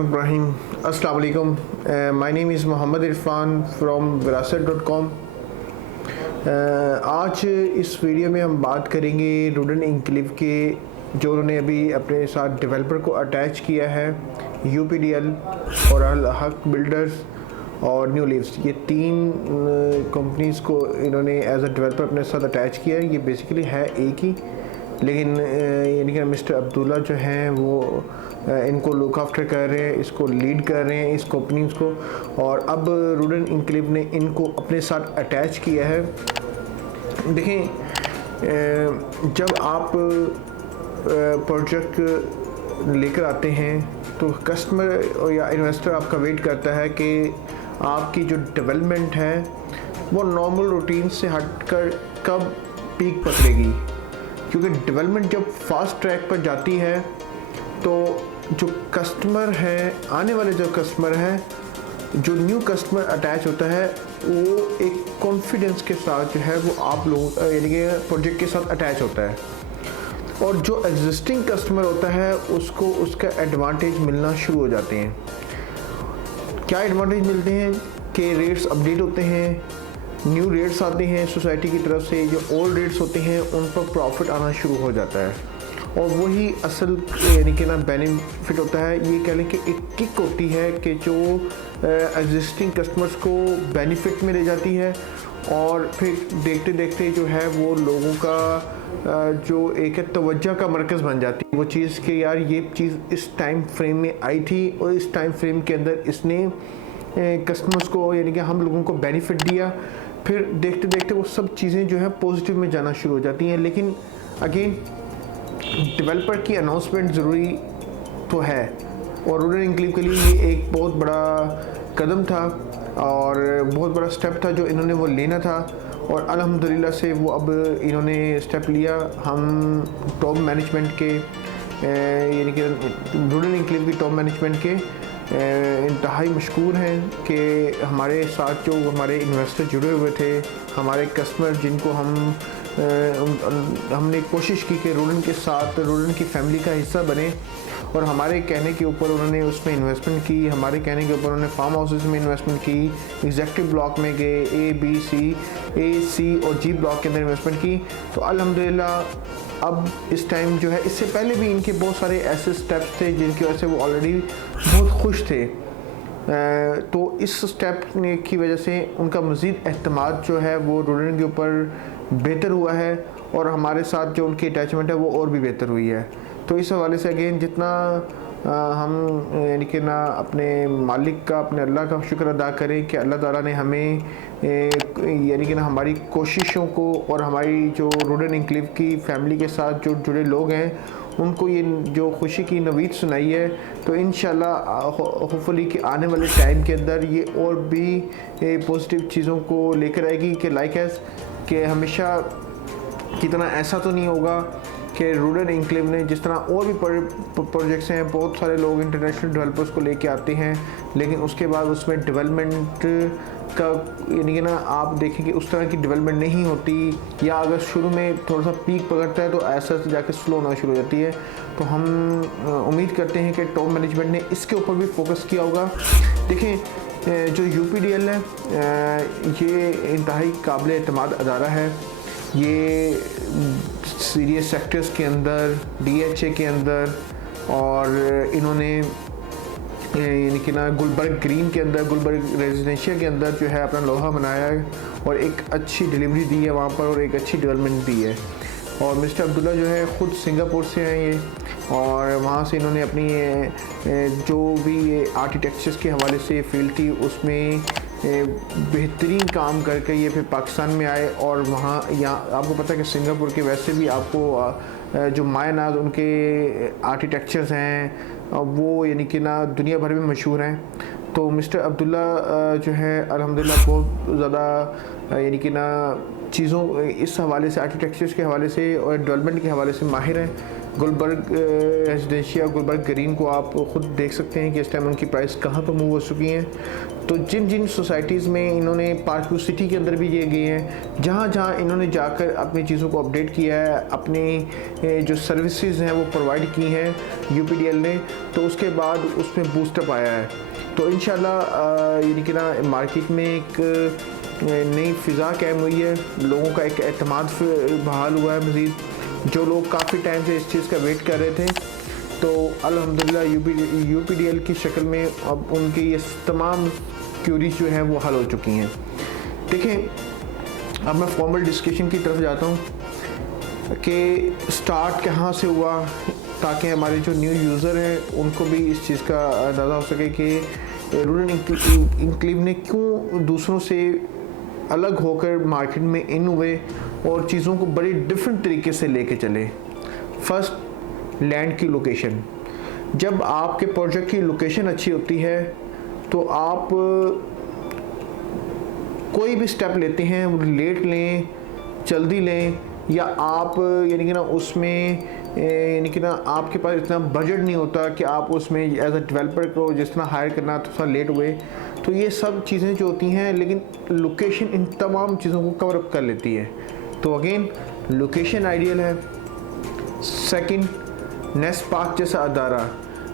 बिस्मिल्लाहिर्रहमानिर्रहीम। अस्सलाम वालेकुम। My name is Mohammad Irfan from विरासत.com। आज इस वीडियो में हम बात करेंगे रूडन इनक्लेव के, जो उन्होंने अभी अपने साथ डेवलपर को अटैच किया है, UPDL और अल हक बिल्डर्स और न्यू लीव्स। ये तीन कंपनीज़ को इन्होंने एज अ डेवलपर अपने साथ अटैच किया है। ये बेसिकली है एक ही, लेकिन यानी कि मिस्टर अब्दुल्ला जो हैं वो इनको लुक आफ्टर कर रहे हैं, इसको लीड कर रहे हैं इस कंपनीज़ को। और अब रूडन इनक्लेव ने इनको अपने साथ अटैच किया है। देखें, जब आप प्रोजेक्ट लेकर आते हैं तो कस्टमर या इन्वेस्टर आपका वेट करता है कि आपकी जो डेवलपमेंट है वो नॉर्मल रूटीन से हटकर कब पीक पकड़ेगी, क्योंकि डेवलपमेंट जब फास्ट ट्रैक पर जाती है तो जो कस्टमर है, आने वाले जो कस्टमर है, जो न्यू कस्टमर अटैच होता है, वो एक कॉन्फिडेंस के साथ जो है वो आप लोग यानी कि प्रोजेक्ट के साथ अटैच होता है। और जो एग्जिस्टिंग कस्टमर होता है उसको उसका एडवांटेज मिलना शुरू हो जाते हैं। क्या एडवांटेज मिलते हैं कि रेट्स अपडेट होते हैं, न्यू रेट्स आते हैं सोसाइटी की तरफ से, जो ओल्ड रेट्स होते हैं उन पर प्रॉफिट आना शुरू हो जाता है। और वही असल यानी कि ना बेनिफिट होता है। ये कह लें कि एक किक होती है कि जो एग्जिस्टिंग कस्टमर्स को बेनिफिट में ले जाती है, और फिर देखते देखते जो है वो लोगों का जो एक तवज्जो का मरकज़ बन जाती है वो चीज़ कि यार ये चीज़ इस टाइम फ्रेम में आई थी और इस टाइम फ्रेम के अंदर इसने कस्टमर्स को यानी कि हम लोगों को बेनिफिट दिया। फिर देखते देखते वो सब चीज़ें जो है पॉजिटिव में जाना शुरू हो जाती हैं। लेकिन अगेन डेवलपर की अनाउंसमेंट ज़रूरी तो है, और रूडन इनक्लेव के लिए ये एक बहुत बड़ा कदम था और बहुत बड़ा स्टेप था जो इन्होंने वो लेना था, और अल्हम्दुलिल्लाह से वो अब इन्होंने स्टेप लिया। हम टॉप मैनेजमेंट के यानी कि रूडन इनक्लेव की टॉप मैनेजमेंट के इंतहाई मशकूर हैं कि हमारे साथ जो हमारे इन्वेस्टर जुड़े हुए थे, हमारे कस्टमर जिनको हमने कोशिश की कि रूडन के साथ, रूडन की फैमिली का हिस्सा बने, और हमारे कहने के ऊपर उन्होंने उसमें इन्वेस्टमेंट की। हमारे कहने के ऊपर उन्होंने फार्म हाउसेस में इन्वेस्टमेंट की, एग्जेक्टिव ब्लॉक में गए, A, C और G ब्लॉक के अंदर इन्वेस्टमेंट की। तो अल्हम्दुलिल्लाह अब इस टाइम जो है, इससे पहले भी इनके बहुत सारे ऐसे स्टेप्स थे जिनकी वजह से वो ऑलरेडी बहुत खुश थे। तो इस स्टेप की वजह से उनका मज़ीद एतमाद जो है वो रूडन के ऊपर बेहतर हुआ है, और हमारे साथ जो उनकी अटैचमेंट है वो और भी बेहतर हुई है। तो इस हवाले से अगेन जितना हम यानी कि ना अपने मालिक का, अपने अल्लाह का शुक्र अदा करें कि अल्लाह ताला ने हमें यानी कि ना हमारी कोशिशों को और हमारी जो रूडन इनक्लेव की फैमिली के साथ जो जुड़े लोग हैं उनको ये जो खुशी की नवीद सुनाई है। तो इंशाल्लाह होपफुली कि आने वाले टाइम के अंदर ये और भी पॉजिटिव चीज़ों को लेकर आएगी कि लाइक एस कि हमेशा की तरह ऐसा तो नहीं होगा कि रूडन इनक्लेव ने जिस तरह और भी प्रोजेक्ट्स हैं, बहुत सारे लोग इंटरनेशनल डेवलपर्स को लेके आते हैं, लेकिन उसके बाद उसमें डेवलपमेंट का यानी कि ना आप देखें कि उस तरह की डेवलपमेंट नहीं होती, या अगर शुरू में थोड़ा सा पीक पकड़ता है तो ऐसा जाके स्लो होना शुरू हो जाती है। तो हम उम्मीद करते हैं कि टॉप मैनेजमेंट ने इसके ऊपर भी फोकस किया होगा। देखें, जो UPDL है ये इंतहाई काबिल एतमाद अदारा है। ये सीरियस सेक्टर्स के अंदर, DHA के अंदर, और इन्होंने यानी कि ना गुलबर्ग ग्रीन के अंदर, गुलबर्ग रेजिडेंशिया के अंदर जो है अपना लोहा बनाया है, और एक अच्छी डिलीवरी दी है वहाँ पर, और एक अच्छी डेवलपमेंट दी है। और मिस्टर अब्दुल्ला जो है ख़ुद सिंगापुर से हैं ये, और वहाँ से इन्होंने अपनी जो भी आर्किटेक्चर्स के हवाले से फील्ड थी उसमें बेहतरीन काम करके ये फिर पाकिस्तान में आए। और वहाँ यहाँ आपको पता है कि सिंगापुर के वैसे भी आपको जो मायनाज उनके आर्किटेक्चर्स हैं वो यानी कि ना दुनिया भर में मशहूर हैं। तो मिस्टर अब्दुल्ला जो है अल्हम्दुलिल्लाह बहुत ज़्यादा यानी कि ना चीज़ों इस हवाले से, आर्किटेक्चर्स के हवाले से और डेवलपमेंट के हवाले से माहिर हैं। गुलबर्ग रेजिडेंशिया, गुलबर्ग ग्रीन को आप ख़ुद देख सकते हैं कि इस टाइम उनकी प्राइस कहाँ पर मूव हो चुकी हैं। तो जिन जिन सोसाइटीज़ में इन्होंने पार्क व्यू सिटी के अंदर भी ये गए हैं, जहाँ जहाँ इन्होंने जाकर अपनी चीज़ों को अपडेट किया है, अपनी जो सर्विसेज हैं वो प्रोवाइड की हैं यूपीडीएल ने, तो उसके बाद उसमें बूस्टअप आया है। तो इंशाल्लाह यानी कि ना मार्केट में एक नई फ़िज़ा कायम हुई है, लोगों का एक एतमाद बहाल हुआ है मज़ीद, जो लोग काफ़ी टाइम से इस चीज़ का वेट कर रहे थे। तो अल्हम्दुलिल्लाह यूपीडीएल की शक्ल में अब उनकी ये तमाम क्यूरीज जो हैं वो हल हो चुकी हैं। देखें, अब मैं फॉर्मल डिस्कशन की तरफ जाता हूँ कि स्टार्ट कहाँ से हुआ, ताकि हमारे जो न्यू यूज़र हैं उनको भी इस चीज़ का अंदाज़ा हो सके कि रूरल इंक्लेव ने क्यों दूसरों से अलग होकर मार्केट में इन हुए और चीज़ों को बड़ी डिफरेंट तरीके से लेके चले। फर्स्ट, लैंड की लोकेशन। जब आपके प्रोजेक्ट की लोकेशन अच्छी होती है तो आप कोई भी स्टेप लेते हैं, लेट लें, जल्दी लें, या आप यानी कि ना उसमें यानी कि ना आपके पास इतना बजट नहीं होता कि आप उसमें एज अ डेवलपर को जिस तरह हायर करना तो थोड़ा लेट हुए। तो ये सब चीज़ें जो होती हैं, लेकिन लोकेशन इन तमाम चीज़ों को कवर अप कर लेती है। तो अगेन लोकेशन आइडियल है। सेकंड, नेस्ट पार्क जैसा अदारा।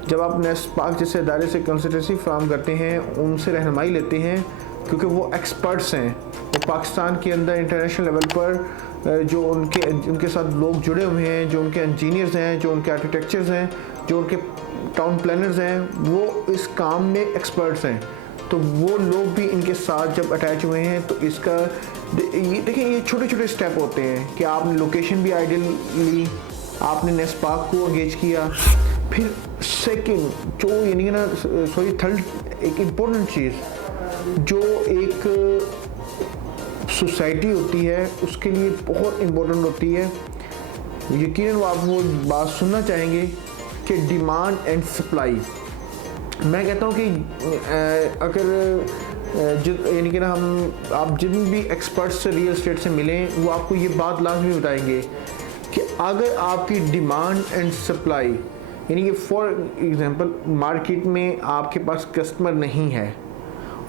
जब आप नेस्ट पार्क जैसे अदारे से कंसल्टेंसी फ्राहम करते हैं, उनसे रहनुमाई लेते हैं, क्योंकि वो एक्सपर्ट्स हैं, वो पाकिस्तान के अंदर इंटरनेशनल लेवल पर जो उनके साथ लोग जुड़े हुए हैं, जो उनके इंजीनियर्स हैं, जो उनके आर्किटेक्चर्स हैं, जो उनके टाउन प्लानर्स हैं, वो इस काम में एक्सपर्ट्स हैं। तो वो लोग भी इनके साथ जब अटैच हुए हैं, तो इसका देखिए ये छोटे छोटे स्टेप होते हैं कि आपने लोकेशन भी आइडियल ली, आपने नेस्ट पार्क को एंगेज किया, फिर सेकंड जो यानी कि ना थर्ड एक इम्पोर्टेंट चीज़ जो एक सोसाइटी होती है उसके लिए बहुत इम्पोर्टेंट होती है, यकीनन आप वो बात सुनना चाहेंगे कि डिमांड एंड सप्लाई। मैं कहता हूँ कि अगर यानी कि ना आप जिन भी एक्सपर्ट्स से रियल एस्टेट से मिलें, वो आपको ये बात लाजमी बताएंगे कि अगर आपकी डिमांड एंड सप्लाई यानी कि फॉर एग्जांपल मार्केट में आपके पास कस्टमर नहीं है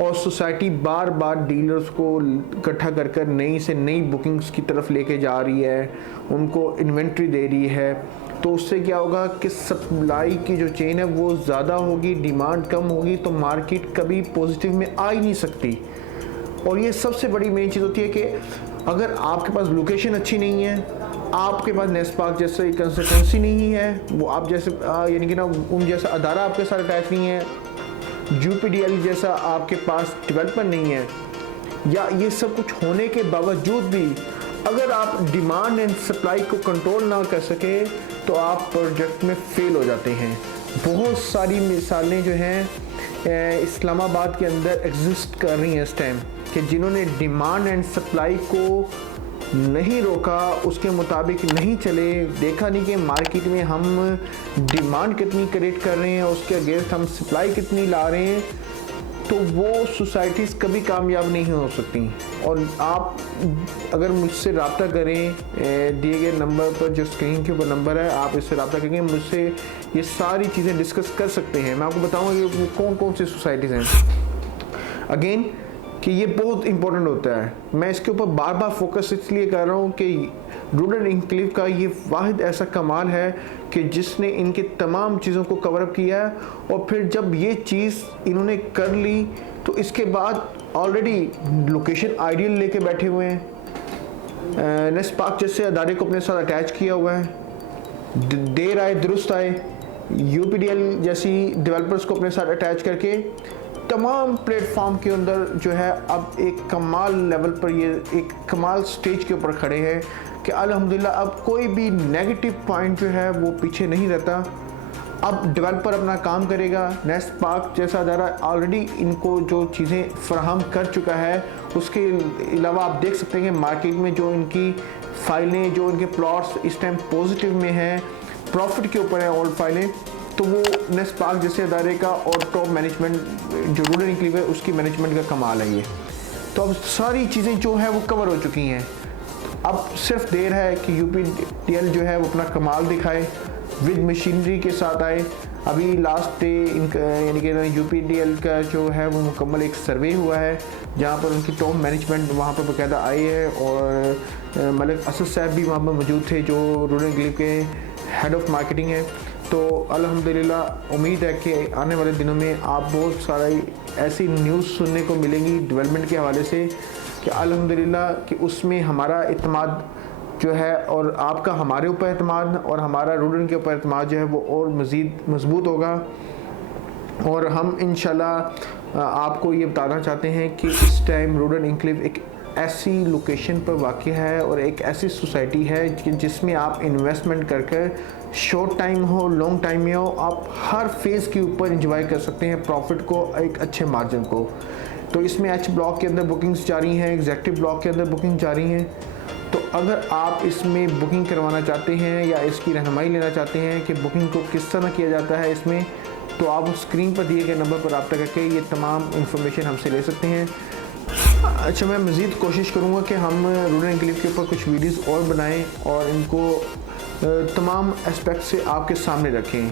और सोसाइटी बार बार डीलर्स को इकट्ठा कर कर नई से नई बुकिंग्स की तरफ लेके जा रही है, उनको इन्वेंट्री दे रही है, तो उससे क्या होगा कि सप्लाई की जो चेन है वो ज़्यादा होगी, डिमांड कम होगी, तो मार्केट कभी पॉजिटिव में आ ही नहीं सकती। और ये सबसे बड़ी मेन चीज़ होती है कि अगर आपके पास लोकेशन अच्छी नहीं है, आपके पास नेस्ट पार्क जैसे कंसिस्टेंसी नहीं है, वो आप जैसे यानी कि ना उन जैसा अदारा आपके साथ अटैच नहीं है, यूपीडीएल जैसा आपके पास डेवलपर नहीं है, या ये सब कुछ होने के बावजूद भी अगर आप डिमांड एंड सप्लाई को कंट्रोल ना कर सके तो आप प्रोजेक्ट में फेल हो जाते हैं। बहुत सारी मिसालें जो हैं इस्लामाबाद के अंदर एग्जिस्ट कर रही हैं इस टाइम कि जिन्होंने डिमांड एंड सप्लाई को नहीं रोका, उसके मुताबिक नहीं चले, देखा नहीं कि मार्केट में हम डिमांड कितनी क्रिएट कर रहे हैं, उसके अगेंस्ट हम सप्लाई कितनी ला रहे हैं, तो वो सोसाइटीज़ कभी कामयाब नहीं हो सकती। और आप अगर मुझसे रब्ता करें दिए गए नंबर पर, जो स्क्रीन के ऊपर नंबर है, आप इससे रब्ता करेंगे, मुझसे ये सारी चीज़ें डिस्कस कर सकते हैं। मैं आपको बताऊँगा कि कौन कौन सी सोसाइटीज़ हैं। अगेन कि ये बहुत इंपॉर्टेंट होता है, मैं इसके ऊपर बार बार फोकस इसलिए कर रहा हूँ कि रूरल इंक्लेव का ये वाहिद ऐसा कमाल है कि जिसने इनके तमाम चीज़ों को कवर अप किया है। और फिर जब ये चीज़ इन्होंने कर ली तो इसके बाद ऑलरेडी लोकेशन आइडियल लेके बैठे हुए हैं, नेस्ट पार्क जैसे अदारे को अपने साथ अटैच किया हुआ है, देर आए दुरुस्त आए, यूपीडीएल जैसी डेवलपर्स को अपने साथ अटैच करके तमाम प्लेटफॉर्म के अंदर जो है अब एक कमाल लेवल पर, ये एक कमाल स्टेज के ऊपर खड़े हैं कि अल्हम्दुलिल्लाह अब कोई भी नेगेटिव पॉइंट जो है वो पीछे नहीं रहता। अब डेवलपर अपना काम करेगा, नेस्ट पार्क जैसा अदारा ऑलरेडी इनको जो चीज़ें फराहम कर चुका है, उसके अलावा आप देख सकते हैं कि मार्केट में जो इनकी फाइलें, जो इनके प्लॉट्स इस टाइम पॉजिटिव में हैं, प्रॉफिट के ऊपर है ऑल फाइलें, तो वो नेस्ट पार्क जैसे अदारे का और टॉप मैनेजमेंट जो रूरल इंक्लेव है उसकी मैनेजमेंट का कमाल है ये। तो अब सारी चीज़ें जो है वो कवर हो चुकी हैं, अब सिर्फ देर है कि यूपीडीएल जो है वो अपना कमाल दिखाए, विद मशीनरी के साथ आए। अभी लास्ट डे इनका यानी कि UPDL का जो है वो मुकम्मल एक सर्वे हुआ है, जहाँ पर उनकी टॉप मैनेजमेंट वहाँ पर बाकायदा आई है, और मलिक असद साहब भी वहाँ पर मौजूद थे जो रूरल इनक्लेव के हेड ऑफ मार्केटिंग है। तो अल्हम्दुलिल्लाह उम्मीद है कि आने वाले दिनों में आप बहुत सारी ऐसी न्यूज़ सुनने को मिलेंगी डेवलपमेंट के हवाले से कि अल्हम्दुलिल्लाह कि उसमें हमारा इत्मीनान जो है, और आपका हमारे ऊपर इत्मीनान और हमारा रूरल के ऊपर इत्मीनान जो है वो और मज़ीद मजबूत होगा। और हम इंशाल्लाह आपको ये बताना चाहते हैं कि इस टाइम रूरल इनक्लेव एक ऐसी लोकेशन पर वाक़ है और एक ऐसी सोसाइटी है कि जिसमें आप इन्वेस्टमेंट कर शॉर्ट टाइम हो लॉन्ग टाइम में हो, आप हर फेज़ के ऊपर इंजॉय कर सकते हैं प्रॉफिट को, एक अच्छे मार्जिन को। तो इसमें H ब्लॉक के अंदर बुकिंग्स जारी हैं, एग्जेक्टिव ब्लॉक के अंदर बुकिंग जारी हैं। तो अगर आप इसमें बुकिंग करवाना चाहते हैं या इसकी रहनुमाई लेना चाहते हैं कि बुकिंग को किस तरह किया जाता है इसमें, तो आप स्क्रीन पर दिए गए नंबर पर रब्ता करके ये तमाम इंफॉर्मेशन हमसे ले सकते हैं। अच्छा, मैं मज़ीद कोशिश करूँगा कि हम रूरल इनक्लेव के ऊपर कुछ वीडियोस और बनाएं और इनको तमाम एस्पेक्ट से आपके सामने रखें।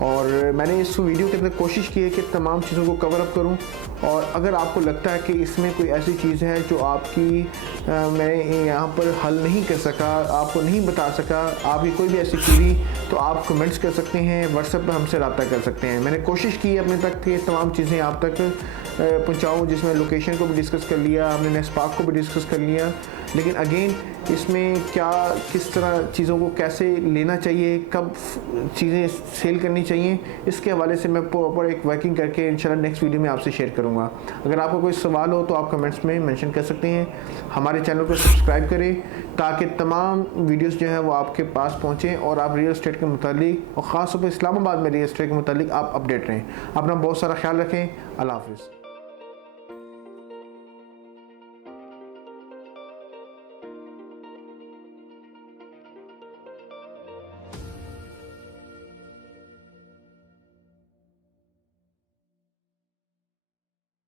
और मैंने इस वीडियो के अंदर कोशिश की है कि तमाम चीज़ों को कवर अप करूं, और अगर आपको लगता है कि इसमें कोई ऐसी चीज़ है जो आपकी मैं यहाँ पर हल नहीं कर सका, आपको नहीं बता सका, आपकी कोई भी ऐसी क्वेरी, तो आप कमेंट्स कर सकते हैं, व्हाट्सएप पर हमसे रब्ता कर सकते हैं। मैंने कोशिश की अपने तक कि तमाम चीज़ें आप तक पहुँचाऊँ, जिसमें लोकेशन को भी डिस्कस कर लिया, हमने नेक्स्ट पार्क को भी डिस्कस कर लिया, लेकिन अगेन इसमें क्या किस तरह चीज़ों को कैसे लेना चाहिए, कब चीज़ें सेल करनी चाहिए, इसके हवाले से मैं प्रॉपर एक वर्किंग करके इंशाल्लाह नेक्स्ट वीडियो में आपसे शेयर करूंगा। अगर आपको कोई सवाल हो तो आप कमेंट्स में मेंशन कर सकते हैं। हमारे चैनल को सब्सक्राइब करें ताकि तमाम वीडियोस जो है वो आपके पास पहुँचें और आप रियल एस्टेट के मुतालिक और ख़ास तौर पर इस्लामाबाद में रियल एस्टेट के मुतालिक आप अपडेट रहें। अपना बहुत सारा ख्याल रखें। अल्लाह हाफ़िज़।